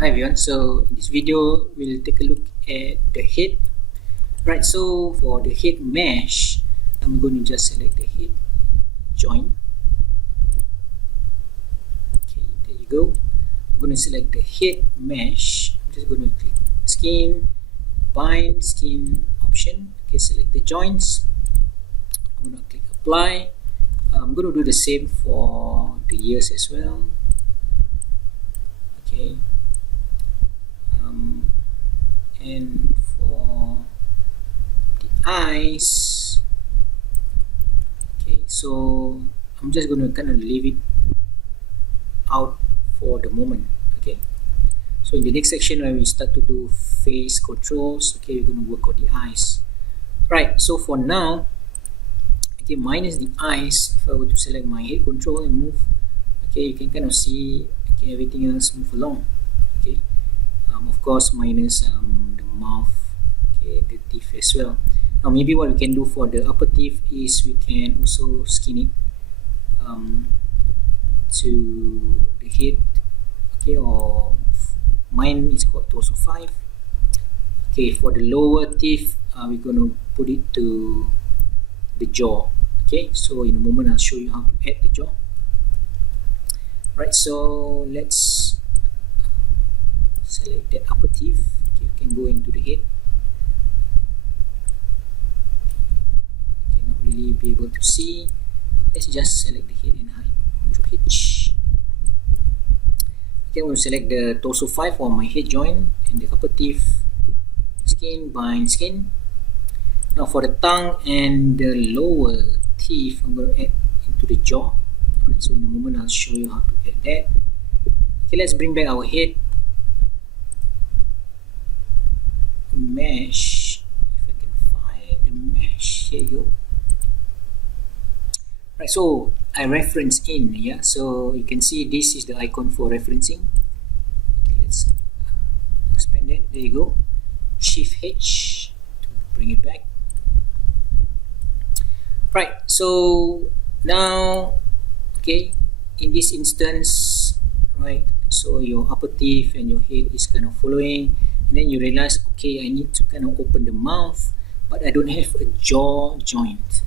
Hi everyone, so in this video we'll take a look at the head. Right, so for the head mesh, I'm going to just select the head joint. Okay, there you go. I'm going to select the head mesh. I'm just going to click skin, bind, skin option. Okay, select the joints. I'm going to click apply. I'm going to do the same for the ears as well. Okay. And for the eyes, okay, so I'm just going to kind of leave it out for the moment. Okay, so in the next section when we start to do face controls, okay, we're going to work on the eyes. Right, so for now, okay, minus the eyes, if I were to select my head control and move, okay, you can kind of see, okay, everything else move along. Okay, of course minus the mouth, okay, the teeth as well. Now maybe what we can do for the upper teeth is we can also skin it to the head, okay, or mine is called torso 5. Okay, for the lower teeth, we're going to put it to the jaw. Okay, so in a moment I'll show you how to add the jaw. Right, so let's select that upper teeth. Okay, you can go into the head. Okay, not really be able to see. Let's just select the head and hide. Control H. Okay, I'm going to select the torso 5 for my head joint and the upper teeth, skin, bind, skin. Now for the tongue and the lower teeth, I'm going to add into the jaw. Alright, so in a moment I'll show you how to add that. Okay, let's bring back our head mesh. If I can find the mesh, here you go. Right, so I reference in, yeah, so you can see this is the icon for referencing. Okay, let's expand it. There you go. Shift H to bring it back. Right, so now, okay, in this instance, right, so your upper teeth and your head is kind of following, and then you realize, okay, I need to kind of open the mouth, but I don't have a jaw joint.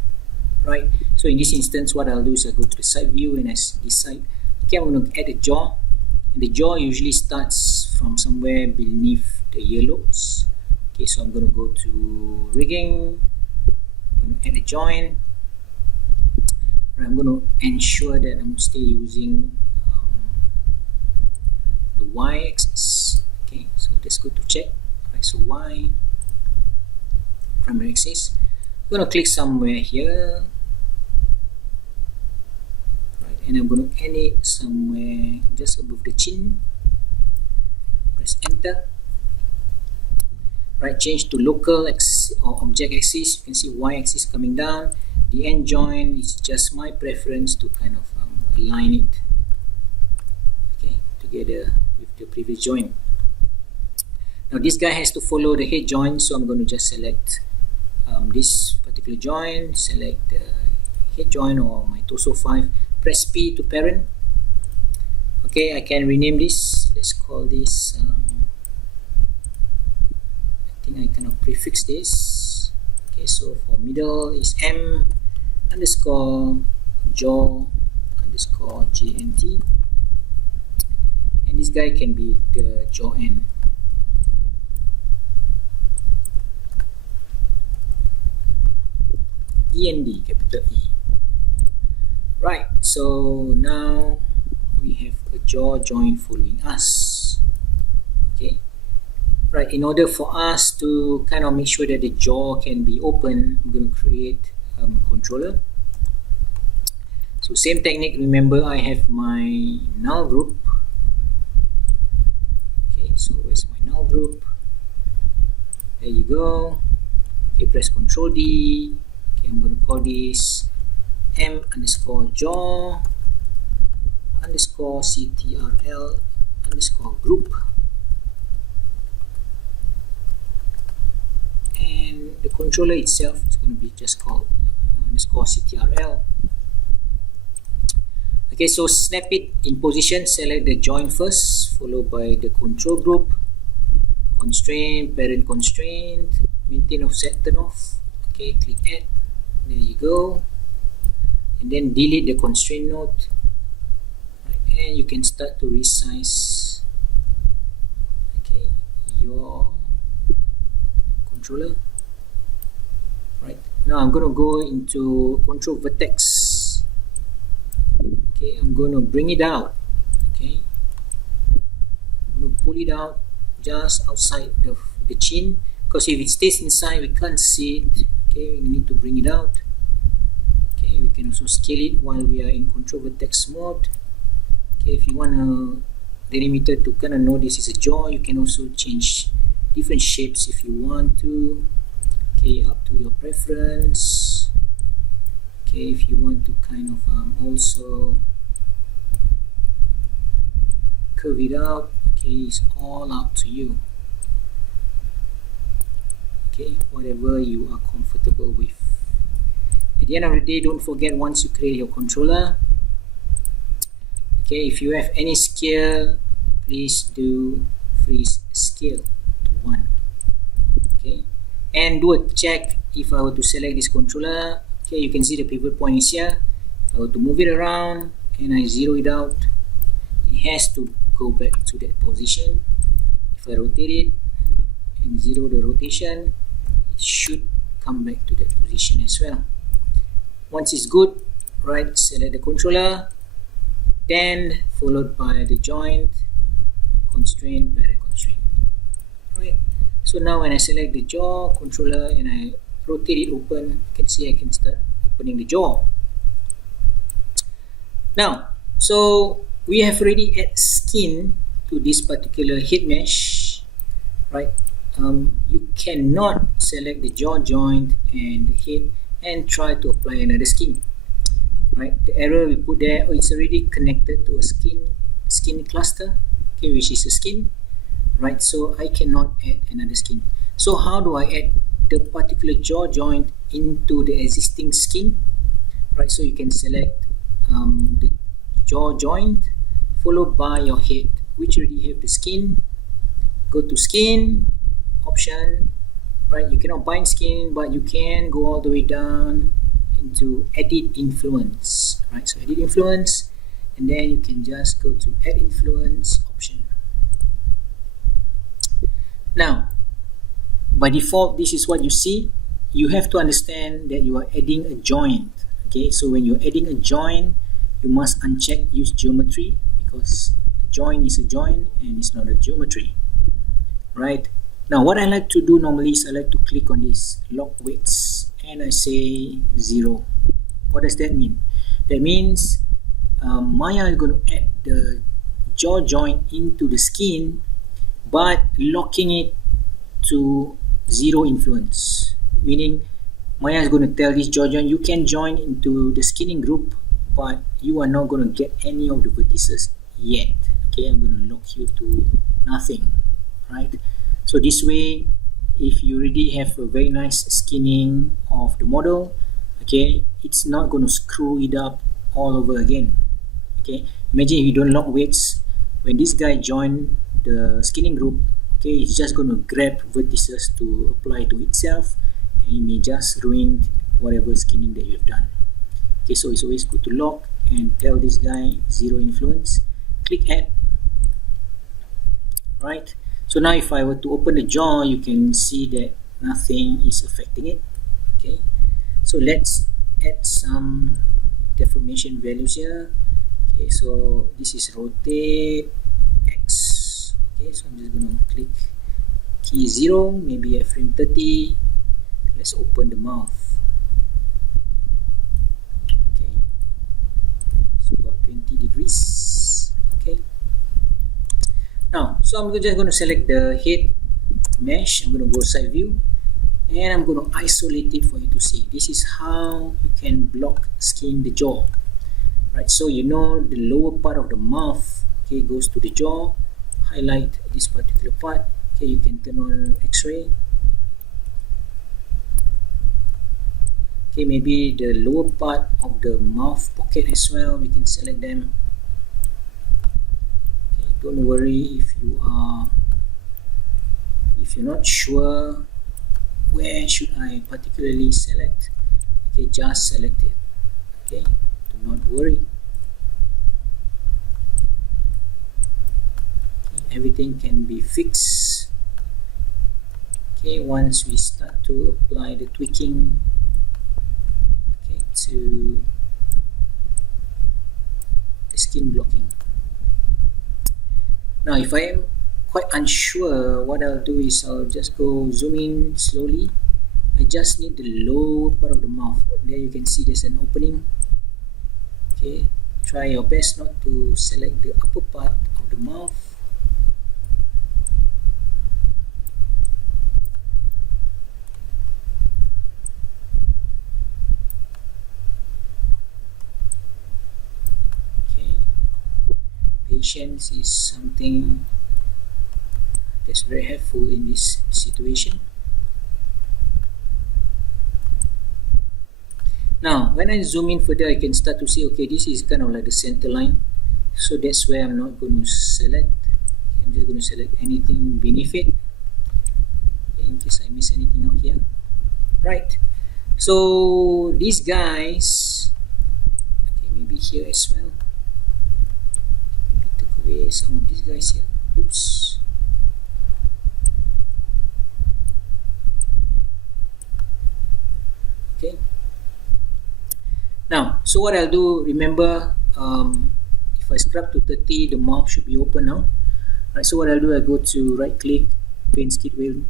Right, so in this instance what I'll do is I go to the side view and I decide, okay, I'm going to add a jaw, and the jaw usually starts from somewhere beneath the earlobes. Okay, so I'm going to go to rigging, I'm going to add a joint. Right, I'm going to ensure that I'm still using the Y axis. Okay, so let's go to check. Right, so Y primary axis. I'm going to click somewhere here. And I'm going to end it somewhere just above the chin. Press enter. Right, change to local or object axis. You can see Y axis coming down. The end joint is just my preference to kind of align it, okay, together with the previous joint. Now this guy has to follow the head joint, so I'm going to just select this particular joint, select the head joint or my torso 5. Press P to parent. Okay, I can rename this. Let's call this I think I kind of prefix this. Okay, so for middle is M underscore jaw underscore GNT, and this guy can be the jaw end. END, capital E. Right, so now we have a jaw joint following us. Okay, right, in order for us to kind of make sure that the jaw can be open, I'm going to create a controller. So same technique, remember I have my null group. Okay, so where's my null group? There you go. Okay, press Ctrl D. Okay, I'm going to call this M underscore jaw underscore CTRL underscore group, and the controller itself is going to be just called underscore CTRL. Okay, so snap it in position. Select the joint first, followed by the control group, constraint, parent constraint, maintain offset turn off. Okay, click add. There you go. And then delete the constraint node. Right, and you can start to resize, okay, your controller. Right, now I'm going to go into control vertex. Okay, I'm going to bring it out. Okay, I'm going to pull it out just outside the chin, because if it stays inside we can't see it. Okay, we need to bring it out. Okay, we can also scale it while we are in control vertex mode. Okay, if you want a delimiter to kind of know this is a jaw, you can also change different shapes if you want to. Okay, up to your preference. Okay, if you want to kind of also curve it out, okay, it's all up to you. Okay, whatever you are comfortable with. At the end of the day, don't forget, once you create your controller, okay, if you have any scale, please do freeze scale to 1. Okay, and do a check. If I were to select this controller, okay, you can see the pivot point is here. If I were to move it around and I zero it out, it has to go back to that position. If I rotate it and zero the rotation, it should come back to that position as well. Once it's good, right, select the controller, then followed by the joint, constraint, parent constraint. Right. So now when I select the jaw controller and I rotate it open, you can see I can start opening the jaw. Now, so we have already added skin to this particular head mesh, right? You cannot select the jaw joint and the head and try to apply another skin, right? The error we put there, it's already connected to a skin cluster, okay, which is a skin, right? So I cannot add another skin. So how do I add the particular jaw joint into the existing skin? Right, so you can select the jaw joint followed by your head, which already have the skin. Go to skin option, right? You cannot bind skin, but you can go all the way down into edit influence, right? So edit influence, and then you can just go to add influence option. Now, by default, this is what you see. You have to understand that you are adding a joint. Okay, so when you're adding a joint, you must uncheck use geometry, because a joint is a joint and it's not a geometry, right? Now what I like to do normally is I like to click on this lock weights and I say 0. What does that mean? That means Maya is going to add the jaw joint into the skin, but locking it to 0 influence, meaning Maya is going to tell this jaw joint, you can join into the skinning group, but you are not going to get any of the vertices yet. Okay, I'm going to lock you to nothing, right? So this way, if you already have a very nice skinning of the model, okay, it's not going to screw it up all over again. Okay, imagine if you don't lock weights, when this guy join the skinning group, okay, it's just going to grab vertices to apply to itself, and it may just ruin whatever skinning that you have done. Okay, so it's always good to lock and tell this guy 0 influence. Click add. Right, so now if I were to open the jaw, you can see that nothing is affecting it. Okay, so let's add some deformation values here. Okay, so this is rotate X. Okay, so I'm just going to click key 0, maybe at frame 30. Let's open the mouth. Okay, so about 20 degrees. Okay, now so I'm just going to select the head mesh. I'm going to go side view and I'm going to isolate it for you to see. This is how you can block skin the jaw, right? So you know the lower part of the mouth, okay, goes to the jaw. Highlight this particular part. Okay, you can turn on X-ray. Okay, maybe the lower part of the mouth pocket as well, we can select them. Okay, don't worry if you're not sure where should I particularly select. Okay, just select it. Okay, do not worry. Okay, everything can be fixed. Okay, once we start to apply the tweaking, okay, to the skin blocking. Now if I am quite unsure, what I'll do is I'll just go zoom in slowly. I just need the lower part of the mouth. There you can see there's an opening. Okay, try your best not to select the upper part of the mouth. Okay, patience is something that's very helpful in this situation. Now when I zoom in further, I can start to see, okay, this is kind of like the center line, so that's where I'm not going to select. I'm just going to select anything beneath it, okay, in case I miss anything out here. Right, so these guys, okay, maybe here as well, maybe take away some of these guys here. Oops. Okay, now so what I'll do, remember, if I scrub to 30, the mouth should be open now. Right, so what I'll do, I go to right click, paint skin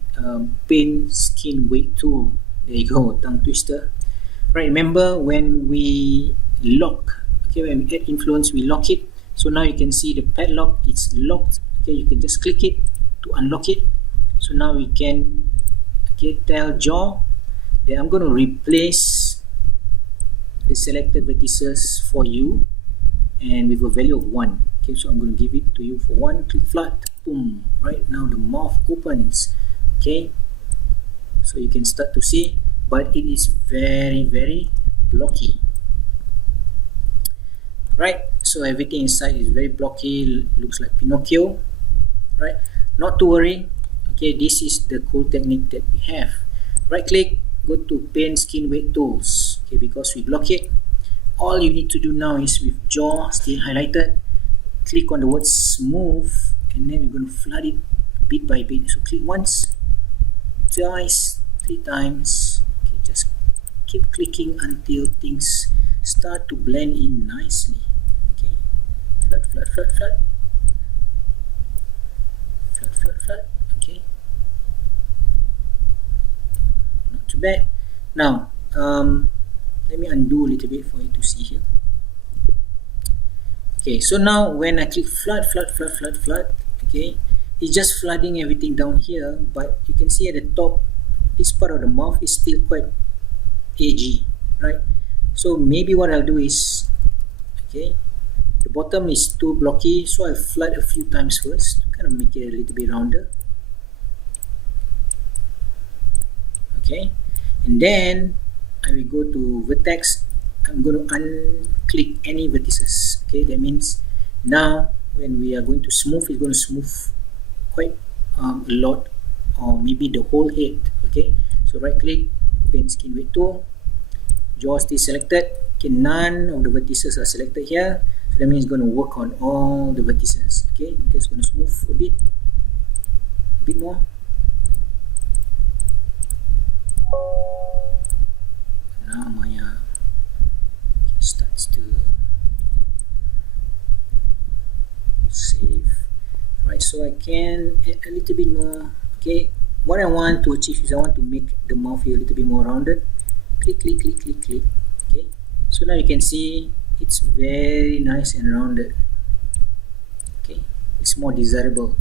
weight tool. There you go, tongue twister. Right, remember when we lock, okay, when we add influence, we lock it. So now you can see the padlock, it's locked. Okay, you can just click it to unlock it. So now we can, okay, tell jaw that I'm going to replace the selected vertices for you and with a value of 1. Okay, so I'm going to give it to you for 1. Click flat, boom. Right now the mouth opens. Okay, so you can start to see, but it is very, very blocky. Right, so everything inside is very blocky, looks like Pinocchio. Right, not to worry. Okay, this is the cool technique that we have. Right click, go to paint skin weight tools. Okay, because we block it, all you need to do now is with jaw still highlighted, click on the word smooth, and then we're going to flood it bit by bit. So click once, twice, 3 times. Okay, just keep clicking until things start to blend in nicely. Okay, flood, flood, flood, flood, flood, flood, flood. Okay, not too bad. Now let me undo a little bit for you to see here. Okay, so now when I click flood, flood, flood, flood, flood, okay, it's just flooding everything down here, but you can see at the top, this part of the mouth is still quite edgy, right? So maybe what I'll do is, okay, the bottom is too blocky, so I'll flood a few times first to kind of make it a little bit rounder. Okay, and then I will go to vertex. I'm going to unclick any vertices. Okay, that means now when we are going to smooth, it's going to smooth quite a lot, or maybe the whole head. Okay, so right click, paint skin weight tool, jaw still selected. Okay, none of the vertices are selected here, so that means it's going to work on all the vertices. Okay, just going to smooth a bit more. Now Maya starts to save. Right, so I can add a little bit more. Okay, what I want to achieve is I want to make the mouth here a little bit more rounded. Click, click, click, click, click. Okay, so now you can see it's very nice and rounded. Okay, it's more desirable.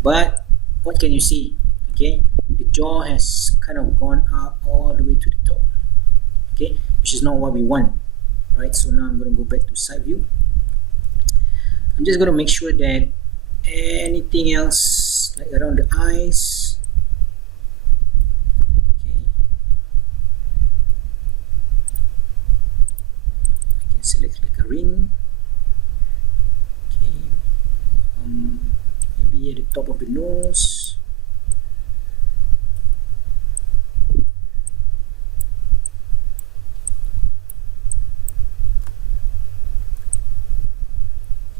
But what can you see? Okay, the jaw has kind of gone up all the way to the top. Okay, which is not what we want. Right, so now I'm going to go back to side view. I'm just going to make sure that anything else like around the eyes, okay, the nose.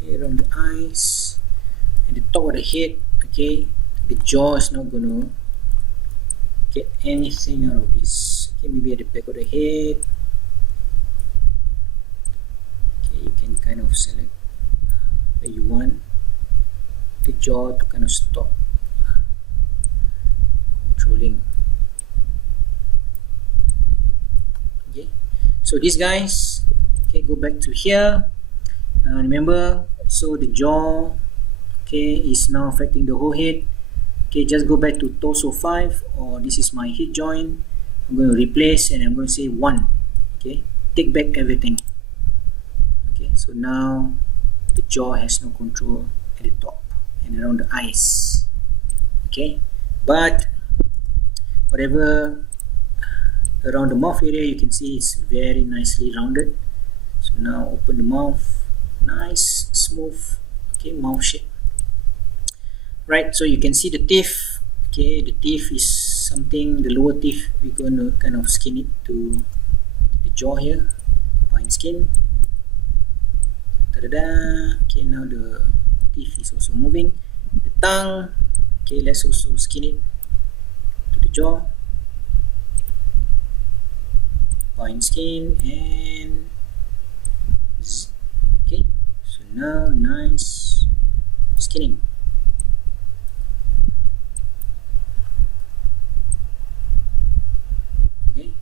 Okay, around the eyes and the top of the head. Okay, the jaw is not gonna get anything out of this. Okay, maybe at the back of the head. Okay, you can kind of select where you want the jaw to kind of stop controlling. Okay, so these guys, okay, go back to here. Remember, so the jaw, okay, is now affecting the whole head. Okay, just go back to torso 5, or this is my hip joint. I'm going to replace and I'm going to say 1. Okay, take back everything. Okay, so now the jaw has no control at the top and around the eyes. Okay, but whatever around the mouth area, you can see it's very nicely rounded. So now open the mouth, nice smooth, okay, mouth shape. Right, so you can see the teeth. Okay, the teeth is something, the lower teeth, we're going to kind of skin it to the jaw here, fine skin. Ta-da-da. Okay, now the teeth is also moving. The tongue, okay, let's also skin it to the jaw, fine skin, and okay, so now nice skinning. Okay,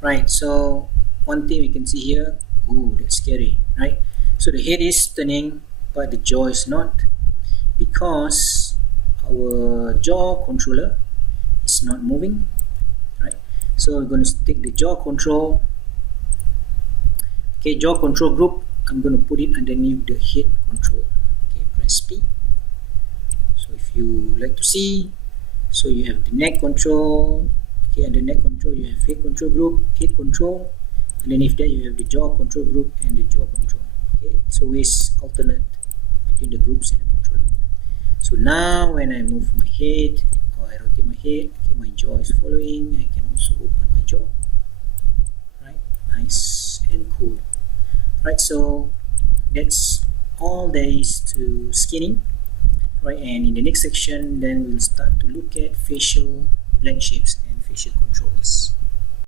right, so one thing we can see here, ooh, that's scary, right? So the head is turning but the jaw is not, because our jaw controller is not moving, right? So we're going to take the jaw control. Okay, jaw control group, I'm going to put it underneath the head control. Okay, press P. So if you like to see, so you have the neck control. Okay, under neck control you have head control group, head control. Underneath that you have the jaw control group and the jaw control. Okay, it's always alternate between the groups and the controller. So now when I move my head or I rotate my head, okay, my jaw is following. I can also open my jaw. Right, nice and cool. Right, so that's all there is to skinning. Right, and in the next section then we'll start to look at facial blend shapes and facial control.